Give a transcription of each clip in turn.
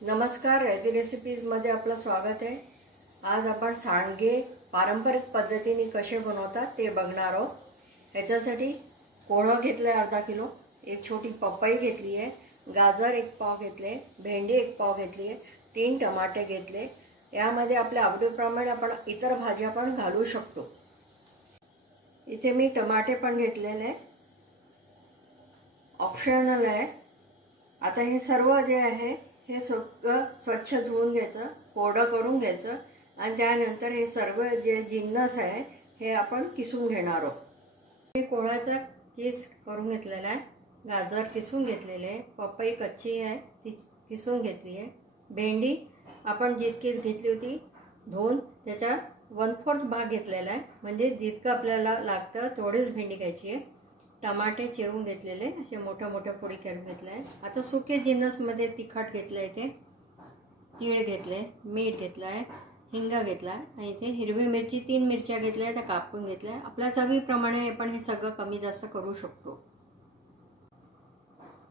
नमस्कार, रेदी रेसिपीजमध्ये आपलं स्वागत आहे। आज आपण सांडगे पारंपरिक पद्धतीने कसे बनवतात ते बघणार आहोत। याच्यासाठी कोहळं घेतले अर्धा किलो, एक छोटी पपई घेतली आहे, गाजर एक पाव घेतले, भेंडी एक पाव घेतली आहे, 3 टमाटे घेतले। यामध्ये आपल्या आवडीप्रमाणे आपण इतर भाज्या पण घालू शकतो। इथे मी टमाटे पण घेतलेले, ऑप्शनल आहे। आता हे सर्व जे आहे हे सगळं स्वच्छ धुवून घ्यायचं, कोरडं करून घ्यायचं आणि त्यानंतर हे सर्व जे जिन्नस आहे हे आपण किसून घेणार आहोत। मी कोहळाचा किस करून घेतलेला आहे, गाजर किसून घेतलेले आहे, पपई कच्ची आहे ती किसून घेतली आहे, भेंडी आपण जितकी घेतली होती धुवून त्याचा 1/4 भाग घेतलेला आहे, म्हणजे जितकं आपल्याला लागतं तेवढीच भेंडी घ्यायची आहे। टमाटे चिरून घेतलेले असे मोठ्या मोठ्या फोडी करून घेतले आहे। आता सुके जिन्नसमध्ये तिखट घेतलं आहे, ते तीळ घेतले, मीठ घेतलं आहे, हिंगा घेतला आणि इथे हिरवी मिरची 3 मिरच्या घेतल्या त्या कापून घेतल्या। आपल्या चवीप्रमाणे आपण हे सगळं कमी जास्त करू शकतो।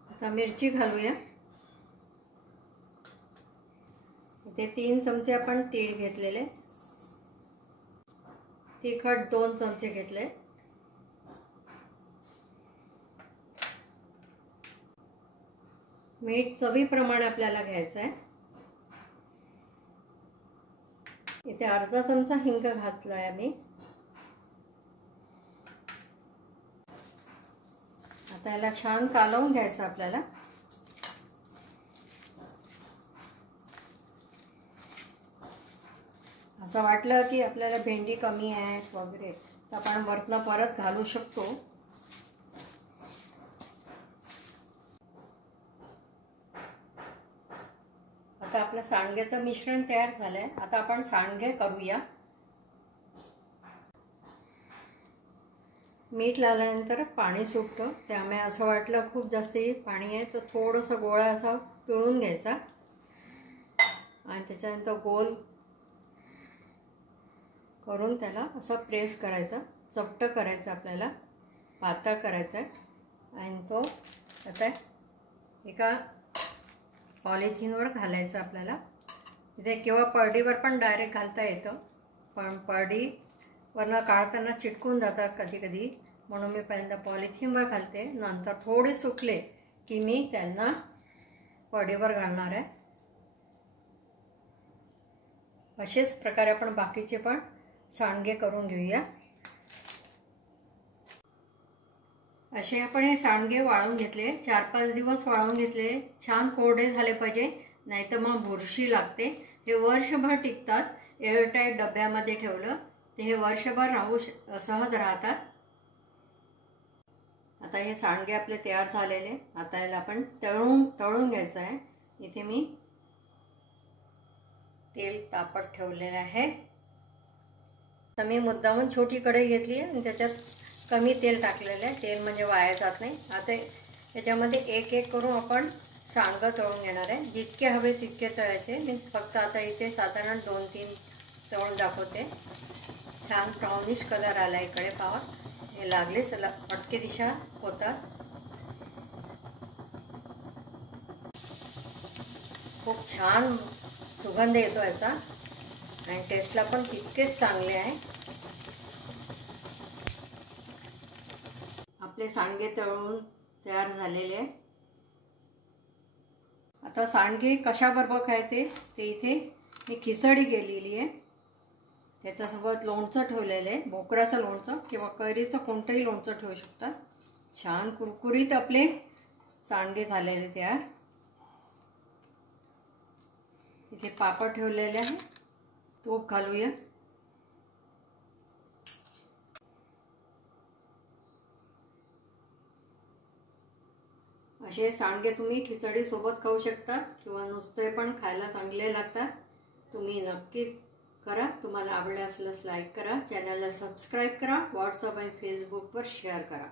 आता मिरची घालूया। इथे 3 चमचे आपण तीळ घेतलेले, तिखट 2 चमचे घेतले, मीठ चवीप्रमाणे आपल्याला घ्यायचं आहे। इथे अर्धा चमचा हिंग घातला आहे मी। आता याला छान कालवून घ्यायचं आपल्याला। असं वाटलं की आपल्याला भेंडी कमी आहे वगैरे तर आपण वरनं परत घालू शकतो। आता आपलं सांडग्याचं मिश्रण तयार झालंय। आता आपण सांडगे करूया। मीठ लावल्यानंतर पाणी सुटतं, त्यामुळे असं वाटलं खूप जास्त पाणी आहे तर थोडंसं गोळा असा पिळून घ्यायचा आणि त्याच्यानंतर गोल करून त्याला असं प्रेस करायचं, चपटं करायचं, आपल्याला पातळ करायचं आणि तो आता एका पॉलिथिनवर घालायचं आपल्याला। इथे किंवा पडडीवर पण डायरेक्ट घालता येतं, पण पडडीवरनं काढताना चिटकून जातात कधी कधी, म्हणून मी पहिल्यांदा पॉलिथिनवर घालते, नंतर थोडे सुकले की मी त्यांना पडडीवर घालणार आहे। अशाच प्रकारे आपण बाकीचे पण सांडगे करून घेऊया। असे आपण हे सांडगे वाळवून घेतले, 4-5 दिवस वाळवून घेतले, छान कोरडे झाले पाहिजे, नाहीतर मग बुरशी लागते। हे वर्षभर टिकतात। एअरटाईट डब्यामध्ये ठेवलं तर हे वर्षभर सहज राहतात। आता हे सांडगे आपले तयार झालेले, आता याला आपण तळून घ्यायचं आहे। इथे मी तेल तापत ठेवलेलं आहे। तर मी मुद्दामून छोटी कढई घेतली आणि त्याच्यात कमी तेल टाकलेलं आहे, तेल म्हणजे वाया जात नाही। आता याच्यामध्ये एक एक करून आपण सांडगं तळून घेणार आहे, जितके हवे तितके तळायचे। मी फक्त आता इथे साधारण 2-3 तळून दाखवते। छान ब्राउनिश कलर आला इकडे पावा, हे लागलेच पटके दिशा होतात। खूप छान सुगंध येतो याचा आणि टेस्टला पण तितकेच चांगले आहे। आपले सांडगे तळून तयार झालेले आहे। आता सांडगे कशाबरोबर खायचे ते इथे मी खिचडी केलेली आहे, त्याच्यासोबत लोणचं ठेवलेलं आहे, भोकराचं लोणचं किंवा कैरीचं कोणतंही लोणचं ठेवू शकता। छान कुरकुरीत आपले सांडगे झालेले तयार। इथे पापड ठेवलेले आहे, तूप घालूया। असे सांडगे तुम्ही खिचडी सोबत खाऊ शकता किंवा नुसते पण खायला चांगले लागतात। तुम्ही नक्की करा। तुम्हाला आवडले असल्यास लाईक करा, चॅनलला सबस्क्राईब करा, व्हॉट्सअप आणि फेसबुकवर शेअर करा।